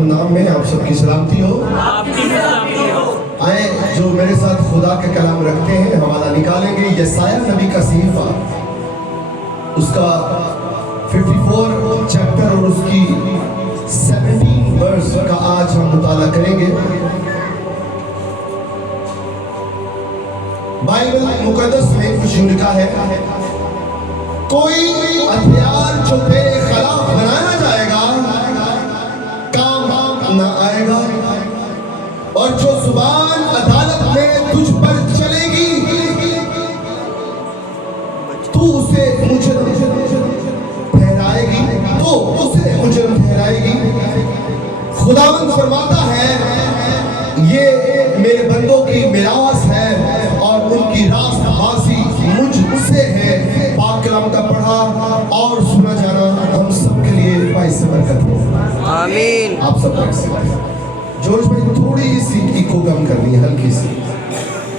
नाम में आप सबकी सलामती हो। आए जो मेरे साथ खुदा के कलाम रखते हैं, हवाला निकालेंगे यसाया नबी का सहीफा, उसका 54 चैप्टर और उसकी 17 वर्स का आज हम मुताला करेंगे। बाइबल मुकद्दस में कुछ लिखा है, कोई हथियार जो तेरे खिलाफ बनाया जाएगा काम ना आएगा, और जो जुबान अदालत में तुझ पर चलेगी तू उसे मुजरिम ठहराएगी, तो उसे मुजरिम ठहराएगी। खुदावंद फरमाता है, ये मेरे बंदों की मिरास है और उनकी रास्तबाजी मुझसे है। पाक कलाम का पढ़ा और सुना जाना हम सब के लिए बाइस बरकत हो। आमीन। आप सब जोश भाई थोड़ी सी इको कम करनी है, हल्की सी,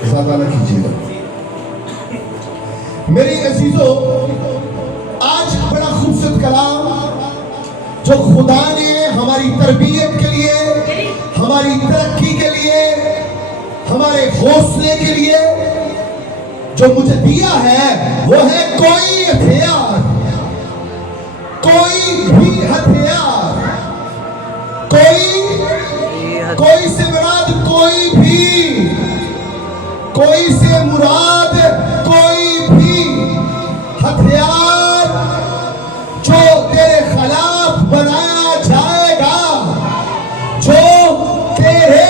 ज्यादा ना कीजिएगा। मेरी अजीजों, आज बड़ा खूबसूरत कलाम जो खुदा ने हमारी तरबियत के लिए, हमारी तरक्की के लिए, हमारे हौसले के लिए जो मुझे दिया है, वो है कोई हथियार, कोई भी हथियार, कोई से मुराद कोई भी, कोई से मुराद कोई भी हथियार जो तेरे खिलाफ बनाया जाएगा, जो तेरे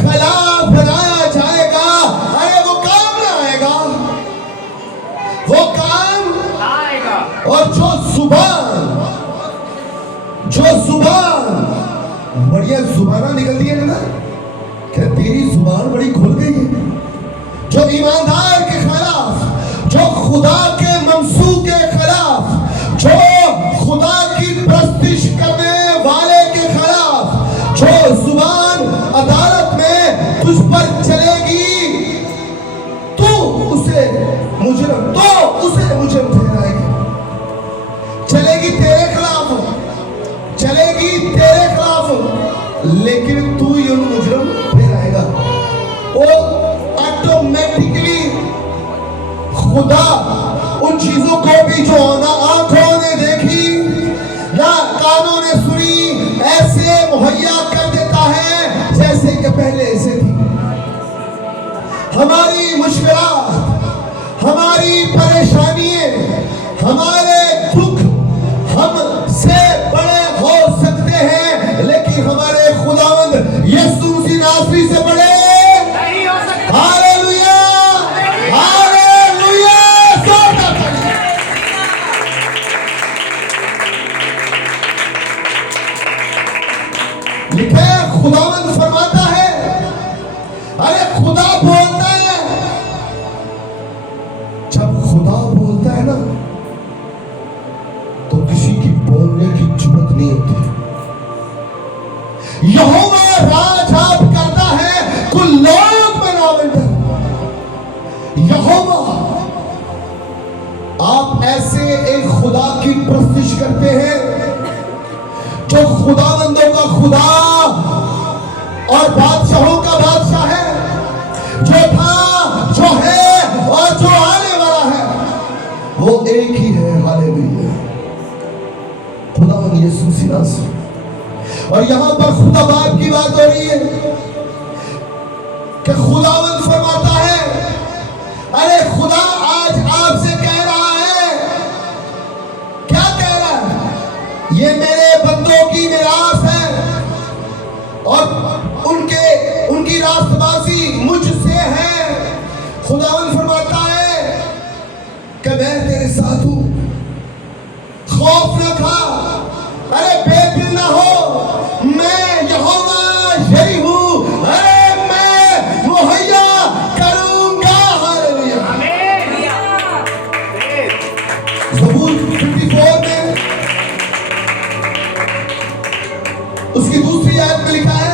खिलाफ बनाया जाएगा, अरे वो काम ना आएगा, वो काम आएगा। और जो जुबान बढ़िया जुबाना निकलती है ना, क्या तेरी जुबान बड़ी खुल गई है, जो ईमानदार के खिलाफ, जो खुदा के मंसूब के खिलाफ, जो खुदा की प्रस्तिश करने वाले के खिलाफ, जो जुबान अदालत में तुझ पर चलेगी, तू उसे मुजरिम ठहराएगी। चलेगी तेरे खिलाफ, चलेगी तेरे खिलाफ, लेकिन तू ही उन मुजरिम ठहराएगा। वो ऑटोमेटिकली खुदा उन चीजों को भी जो ना आंखों ने देखी ना कानों ने सुनी, ऐसे मुहैया कर देता है जैसे कि पहले ऐसे थी। हमारी मुश्किलात, हमारी परेशानियां, हमारे दुख हमसे बड़े हो सकते हैं, लेकिन हमारे खुदावंद यीशु मसीह नासरी से बड़े नहीं हो सकते। Hallelujah, hallelujah. लिखे खुदावंद फरमाता है, अरे खुदा बोलता है, जब खुदा बोलता है ना तो किसी की बोलने की जरूरत नहीं होती। यहोवा राज आप करता है, कुल लोग बनावट। यहोवा, आप ऐसे एक खुदा की प्रस्तिश करते हैं जो खुदावंदों का खुदा और बादशाहों का बादशाह है, जो था, जो है और जो आने वाला है, वो एक ही है। हालेलुया, खुदावंद यीशु मसीह नासरी। और यहां पर खुदा बाप की बात हो रही है कि खुदावंद फरमाता है, अरे खुदा आज आपसे कह रहा है, क्या कह रहा है, ये मेरे बंदों की मिरास है और उनकी रास्तबाजी मुझसे है। खुदावंद फरमाता है कि मैं तेरे साथ हूं, खौफ न खा, अरे बेदिल ना हो, मैं यहोवा यही हूं, अरे मैं मुहैया करूंगा। हालेलुया, ज़बूर 54 में उसकी दूसरी आयत में लिखा है,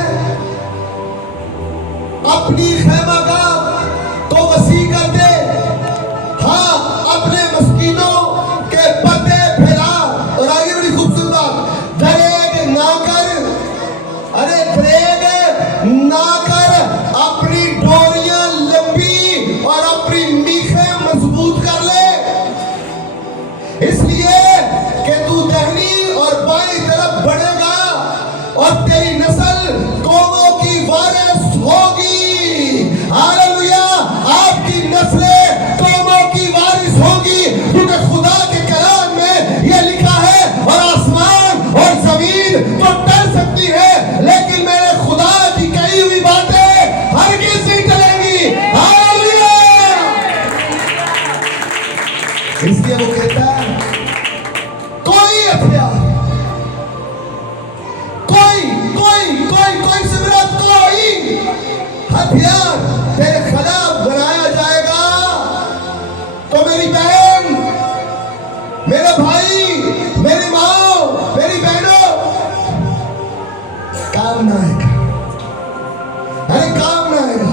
अपनी खैमा का तो वसी ना कर, अपनी डोरियां लंबी और अपनी मीखें मजबूत कर ले, इसलिए कि तू दाहिनी और बाईं तरफ बढ़ेगा और तेरी नस्ल कौमों की वारिस होगी। हालेलुया। आपकी नस्लें कौमों की वारिस होगी, क्योंकि खुदा के कलाम में यह लिखा है, और आसमान और जमीन तो टल सकती है, लेकिन मेरे खुदा की कही हुई बातें हरगिज़ नहीं टलेंगी। हालेलुया। इसलिए वो कहता है, कोई हथियार, कोई सिमरत, कोई हथियार तेरे खिलाफ बनाया जाएगा तो मेरी बहन, मेरे भाई, मेरी माँ, मेरी बहनों, काम ना आएगा। अरे काम ना आएगा।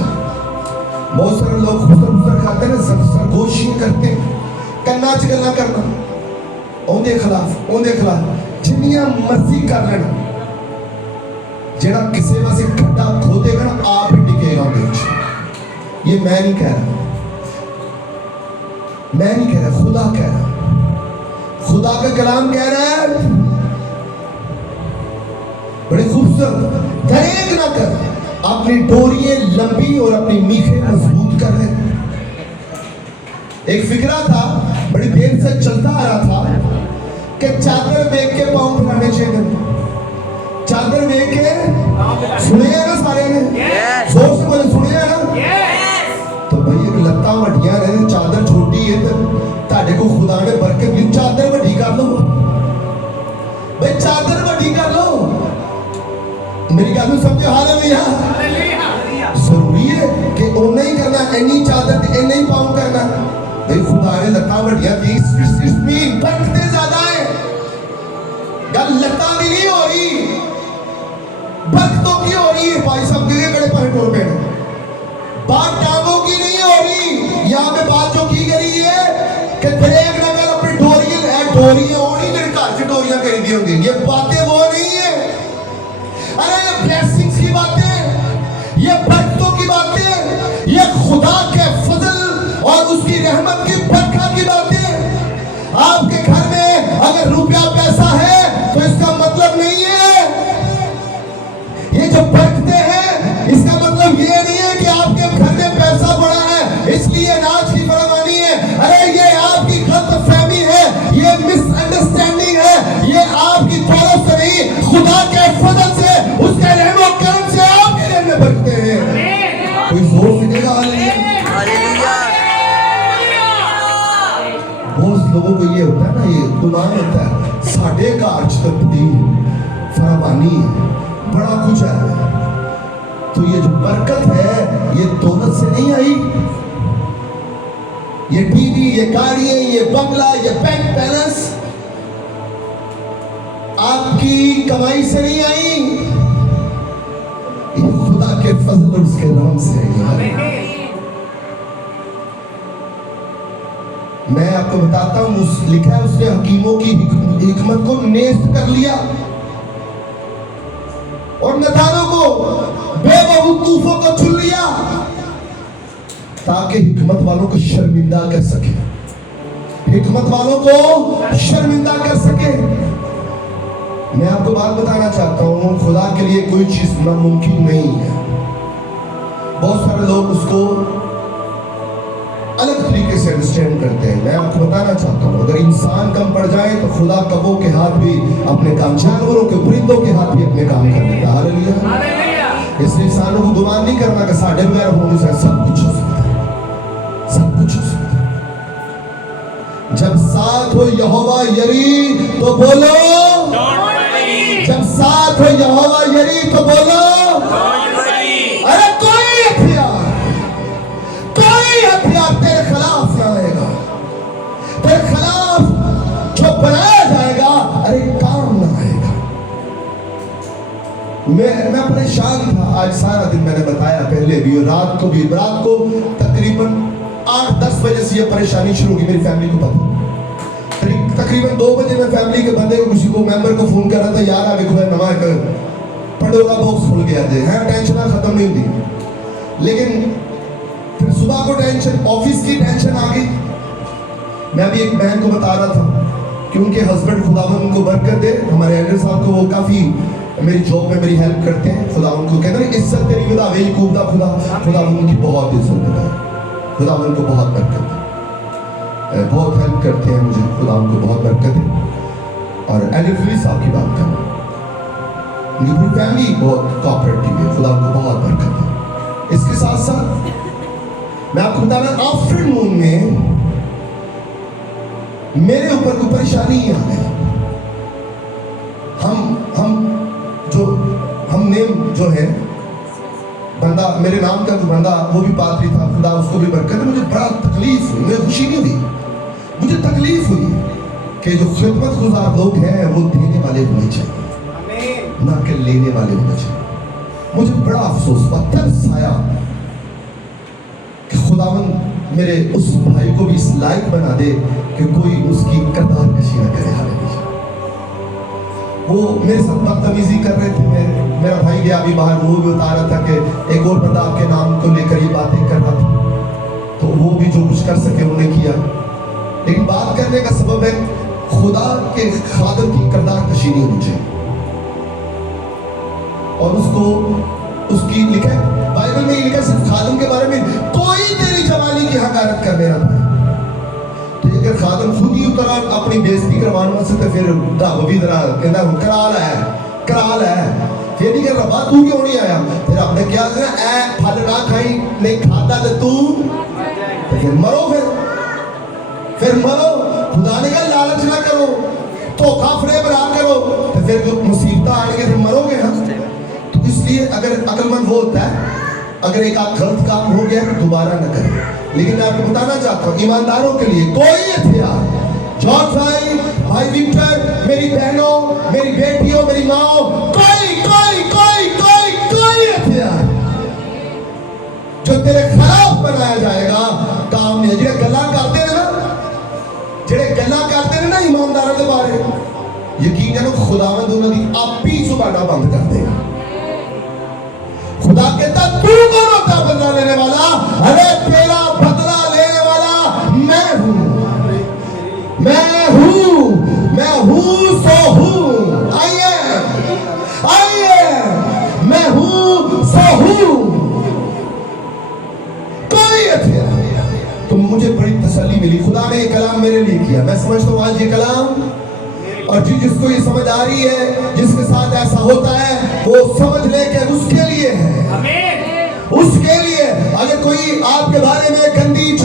बहुत सारे लोग खुसर खाते हैं, सरगोशी करते हैं, कन्ना च गल्लां करना, उनके खिलाफ जिन्नियां मर्जी कर लेना, जेड़ा किसी वास्ते खड्डा खोदेगा ना, आप ही टिकेगा उनके। ये मैं नहीं कह रहा, खुदा कह रहा, खुदा का कलाम कह रहा है। बड़े खूबसूरत, दरेक ना कर, अपनी डोरियां लंबी और अपनी मीखें मजबूत कर ले। एक फिक्रा था, बड़ी देर से चलता आ रहा था कि चादर देख के पाँव फैलाने चाहिए। चादर देख के सुने ना सारे ने, जोर से बोले सुने ना। तो भाई एक लत्ता वड्डियां ने, चादर छोटी है तो ताड़े को खुदा ने बरकत दी, चादर वड्डी कर लो भाई, चादर वड्डी कर लो। मेरी गल समझो। हालेलुया। जरूरी है कि ओना ही करना, इन्नी चादर ते इन्ना ही पाँव करना। भाई खुदा ने लत्ता वड्डियां दी, इसमें बरकतें ज्यादा है। गल लत्ता दी नहीं हो रही, बरकतों की हो रही है। भाई साहब गिरे कड़े पर टोर पे बात टांगों की नहीं हो रही। यहाँ पे बात जो की गई है कि दरेक नगर अपनी डोरियां होनी, मेरे घर से डोरियां खरीदी होंगी, ये बातें वो नहीं है। अरे ये ब्लेसिंग्स की बातें, ये बरकतों की बातें, ये खुदा के फजल और उसकी रहमत की बरकत की बातें। आपके घर में अगर रुपया पैसा है तो इसका मतलब नहीं है, ये जो बरकतें हैं इसका मतलब ये नहीं है कि आपके घर में पैसा पड़ा है इसलिए अनाज की फरावानी है। अरे ये आपकी गलतफहमी है, ये मिसअंडरस्टैंडिंग है, ये आपकी दौलत से नहीं, खुदा के फजल से, उसके रहमो करम से आपके घर में बरकतें हैं। कोई जोर से देगा हालेलुया। बहुत लोगों को ये होता है ना, ये गुमान होता है, साढ़े घर च फरावानी है, बड़ा कुछ है। तो ये जो बरकत है ये दौलत से नहीं आई, ये टीवी, ये गाड़ियां, ये बंगला, ये बैंक बैलेंस आपकी कमाई से नहीं आई, ये खुदा के फजल और उसके रहम से आई। मैं आपको बताता हूं, लिखा है उसने हकीमों की हिकमत को नेस्त कर लिया और नदानों को, बेवकूफों को चुन लिया, ताकि हिकमत वालों को शर्मिंदा कर सके, हिकमत वालों को शर्मिंदा कर सके। मैं आपको बात बताना चाहता हूं, खुदा के लिए कोई चीज नामुमकिन नहीं है। बहुत सारे लोग उसको अलग तरीके से अंडरस्टैंड करते हैं। मैं आपको बताना चाहता हूँ, अगर इंसान कम पड़ जाए तो खुदा कबों के हाथ भी अपने काम, जानवरों के, परिंदों के हाथ भी अपने काम कर देता है। हालेलुया। इसलिए इंसानों को गुमान नहीं करना कि साढ़े बगैर होने से सब कुछ हो सकता है, सब कुछ हो सकता है। जब साथ हो यहोवा यरी तो बोलो, जब साथ हो यहोवा यरी तो बोलो। अरे कोई हथियार तेरे खिलाफ ना आएगा, तेरे खिलाफ जो बनाया जाएगा, अरे काम ना आएगा। मैं परेशान था आज सारा दिन, मैंने बताया पहले भी, रात को तकरीबन 8-10 बजे से ये परेशानी शुरू हुई। मेरी फैमिली को पता, तकरीबन 2 बजे मैं फैमिली के बंदे को, किसी को, मेंबर को फोन कर रहा था, यार देखो नवा पंडोरा बॉक्स खुल गया थे, हैं टेंशन खत्म नहीं हुई। लेकिन फिर सुबह को टेंशन, ऑफिस की टेंशन आ गई। मैं अभी एक बहन को बता रहा था कि उनके हस्बैंड, खुदावन उनको बरकत दे, हमारे एल्डर साहब को, वो काफ़ी मेरी जॉब में मेरी हेल्प करते हैं। खुदा उनको कहते हैं इज्जत तेरी विदा वे कूबदा खुदा, खुदा उनकी बहुत इज्जत देता है, खुदा उनको बहुत बरकत है, बहुत हेल्प करते हैं मुझे, खुदा उनको बहुत बरकत है। और एल्डर फिलिप साहब की बात करूँ, उनकी पूरी फैमिली बहुत कोऑपरेटिव है, खुदा उनको बहुत बरकत है। इसके साथ साथ मैं आपको बता रहा, आफ्टरनून में मेरे ऊपर कोई परेशानी ही आ गई। हम नेम जो है बंदा, मेरे नाम का जो बंदा, वो भी पादरी था, खुदा उसको भी बरकत है। मुझे बड़ा तकलीफ हुई, मुझे खुशी नहीं हुई, मुझे तकलीफ हुई कि जो खिदमत गुजार लोग हैं वो देने वाले होने चाहिए, ना कि लेने वाले होने चाहिए। मुझे बड़ा अफसोस हुआ, तरस आया कि खुदावन मेरे उस भाई को भी इस लायक बना दे कि कोई उसकी करदार कशी ना करे। हालेलुया। वो मेरे साथ बदतमीजी कर रहे थे, मेरा भाई गया अभी बाहर, वो भी बता रहा था कि एक और बंदा आपके नाम को लेकर ये बातें कर रहा था, तो वो भी जो कुछ कर सके उन्होंने किया। लेकिन बात करने का सबब है खुदा के खादम की करदार कशी नहीं होनी चाहिए। और उसको उसकी लिखा है बाइबल में, ये लिखा है सिर्फ खादम के बारे में, कोई तेरी जवानी की हकारत कर मेरा भाई। तो अगर खादम खुद ही उतर अपनी बेइज्जती करवाने से, तो फिर रब भी जरा कहना करा ला है, फिर नहीं कर रहा तू क्यों नहीं आया, फिर आपने क्या करना, ए फल ना खाई, नहीं खाता तो तू फिर मरो, फिर मरो। खुदा ने कहा लालच ना करो, धोखा फरेब ना करो, तो फिर मुसीबत आएंगे, फिर मरोगे ना। तो इसलिए अगर अक्लमंद वो होता है, अगर एक आध गलत काम हो गया तो दोबारा न करें। लेकिन मैं आपको बताना चाहता हूँ, ईमानदारों के लिए कोई हथियार, जॉर्ज भाई, भाई विक्टर, मेरी बहनों, मेरी बेटियों, मेरी माओ, कोई कोई कोई कोई कोई हथियार जो तेरे खिलाफ बनाया जाएगा काम नहीं है। जेड़े गल्ला करते हैं ना, जेड़े गल्ला करते हैं ना ईमानदारों के बारे, यकीन जानो खुदावंद उन्होंने आप ही जुबाना बंद कर देगा। खुदा कहता तू कौन होता बदला लेने वाला, अरे तेरा बदला लेने वाला मैं हूं, मैं हूं, मैं हूं सो हूं, आइए मैं हूं सो हूं। कोई हथियार, तो मुझे बड़ी तसल्ली मिली, खुदा ने ये कलाम मेरे लिए किया। मैं समझता हूँ आज ये कलाम, और जिसको ये समझ आ रही है, जिसके साथ ऐसा होता है, वो समझ ले कि उसके लिए है, उसके लिए। अगर कोई आपके बारे में गंदी